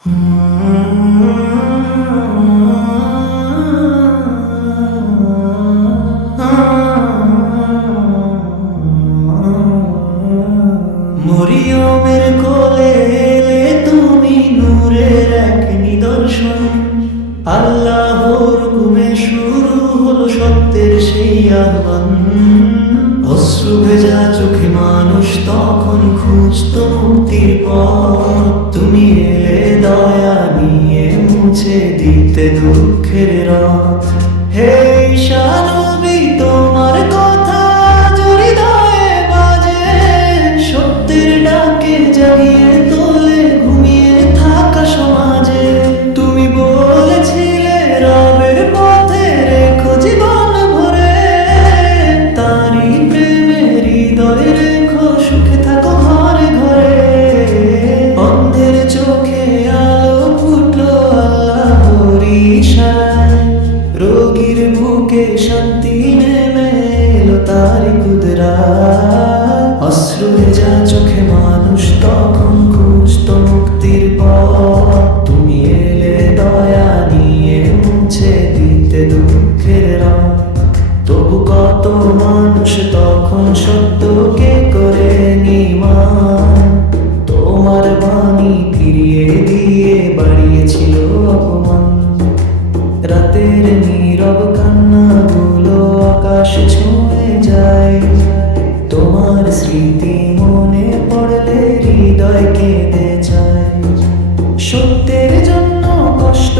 মরিয়মের কোলে এলে তুমি নূরের এক নিদর্শন। আল্লাহর হুকুমে শুরু হলো সত্যের সেই আহ্বান। অশ্রু ভেজা চোখে মানুষ তখন খুঁজত মুক্তির পথ। তুমি এলে দয়া নিয়ে মুছে দিতে দুঃখের রাত। হে ঈশা নবী, তোমার কথা হৃদয়ে বাজে, সত্যের ডাকে জাগিয়ে তোলে ঘুমিয়ে থাকা সমাজে। তুমি বলেছিলে রবের পথে রেখো জীবন ভরে, তারই প্রেমে হৃদয় রেখো সুখে থাকো ঘরে ঘরে। অন্ধের চোখে আলো ফুটলো আল্লাহর ইশারায়, রোগীর বুকে শান্তি নেমে এলো তারই কুদরাত। অশ্রু ভেজা চোখে মানুষ তখন খুঁজত মুক্তির পথ। তুমি এলে দয়া নিয়ে মুছে দিতে দুঃখের রাত। তবু কত মানুষ তখন সত্যকে করে নিমান, তোমার বাণী ফিরিয়ে দিয়ে বাড়িয়েছিল অপমান। রাতের নীরব কান্নাগুলো আকাশ ছুঁয়ে যায়, তোমার স্মৃতি মনে পড়লে হৃদয় কেঁদে যায়। সত্যের জন্য কষ্ট